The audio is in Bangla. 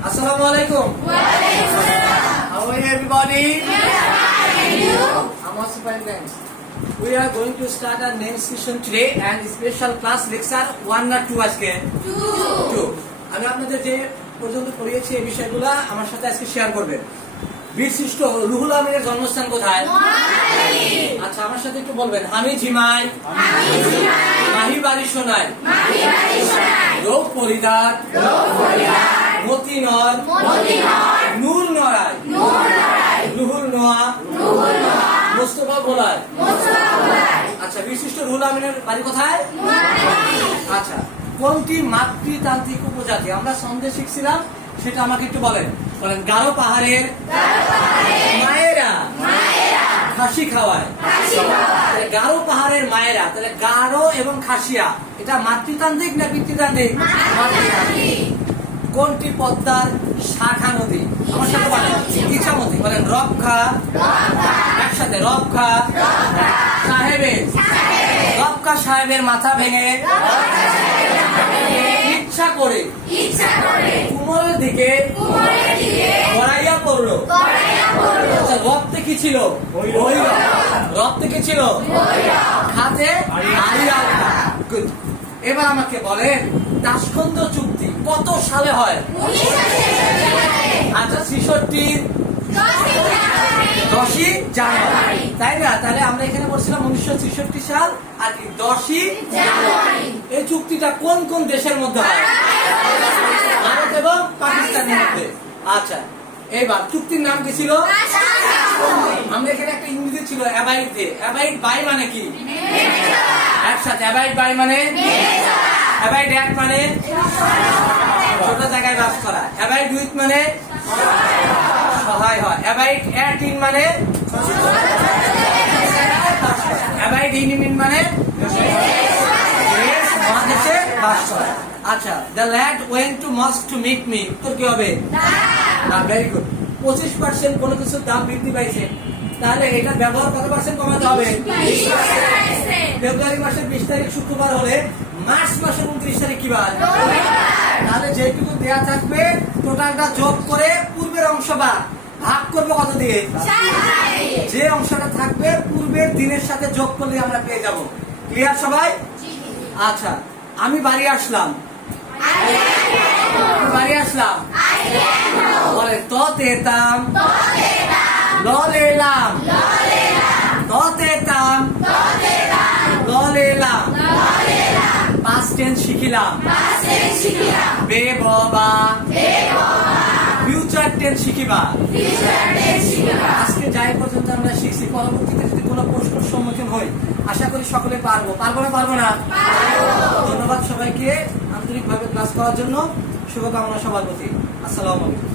Assalamu alaikum. How are you, everybody? I'm also fine, thanks. We are going to start our name session today and special class lecture 1 or 2 আজকে 2 আমি আপনাদের যে পর্যন্ত পড়িয়েছি এই বিষয়গুলো আমার সাথে আজকে শেয়ার করবেন। বীরশ্রেষ্ঠ রুহুল আমিনের জন্মস্থান কোথায়? নোয়াখালী। আচ্ছা আমার সাথে একটু বলবেন। হামি ঝিমাই মাহি বাড়ি শোনায় রোগ পরিদার মতি নর নূর নড়ায় রুহুল নোয়া মুস্তফা বলায়। আচ্ছা বীরশ্রেষ্ঠ রুহুল আমিনের বাড়ি কোথায়? আচ্ছা কোনটি মাতৃতান্ত্রিক উপজাতি? আমরা সন্দেহ শিখছিলাম, সেটা আমাকে একটু বলেন। গারো পাহাড়ের মায়েরা খাসি খাওয়ায়। গারো পাহাড়ের মায়েরা, তাহলে গারো এবং খাসিয়া এটা মাতৃতান্ত্রিক না পিতৃতান্ত্রিক? কোনটি পদ্মার শাখা নদী? আমার সাথে বলেন। ইছামতি। বলেন রক্ষা, একসাথে রক্ষা সাহেবের, রক্ষা সাহেবের মাথা ভেঙে ইচ্ছা করে কুমোরের দিকে গড়াইয়া পড়লো। রক্তে কি ছিল? রক্তে কি ছিল? খাতে গুড। এবার আমাকে বলেন তাশখন্দ চুক্তি কত সালে হয়? আচ্ছা ৬৬ 10ই জানুয়ারি, তাই না? তাহলে আমরা এখানে বলছিলাম ১৯৬৬ সাল আর কি 10ই জানুয়ারি। এই চুক্তিটা কোন কোন দেশের মধ্যে হয়? ভারত এবং পাকিস্তানের মধ্যে। আচ্ছা এবার চুক্তির নাম কি ছিল? আমরা এখানে একটা ইংরেজি ছিল অ্যাবাইড দে। অ্যাবাইড বাই মানে কি? একসাথে অ্যাবাইড বাই মানে অ্যাবাইড অ্যাট মানে ছোট জায়গায় বাস করা। অ্যাবাইড উইথ মানে সহায় হয়। অ্যাবাইড অ্যাট ইন মানে অ্যাবাইড ইন মানে মহাদেশে বাস করা। আচ্ছা the lad went to mosque to meet me, উত্তর কি হবে? Very good. 25% কোনো কিছুর দাম বৃদ্ধি পাইছে, তাহলে এটা ব্যবহার কত পার্সেন্ট কমাতে হবে? ফেব্রুয়ারি মাসের 20 তারিখ শুক্রবার হলে মার্চ মাসের 29 তারিখ কি বার? তাহলে যেটুকু দেয়া থাকবে টোটালটা যোগ করে পূর্বের অংশ বা ভাগ করবো কত দিয়ে? যে অংশটা থাকবে পূর্বের দিনের সাথে যোগ করলে আমরা পেয়ে যাব। ক্লিয়ার সবাই? আচ্ছা আমি বাড়ি আসলাম। বাড়ি আসলাম বলে তেতাম লেলাম তেতাম লেলাম। পাস্ট টেন্স শিখিলাম বে বাবা। ফিউচার টেন্স শিখিবা। আজকে যাই পর্যন্ত আমরা শিখছি, পরবর্তীতে যদি কোনো প্রশ্নের সম্মুখীন হই আশা করি সকলে পারবো। পারবো না পারবো না? ধন্যবাদ সবাইকে আন্তরিকভাবে ক্লাস করার জন্য। শুভকামনা সবার প্রতি। আসসালামু আলাইকুম।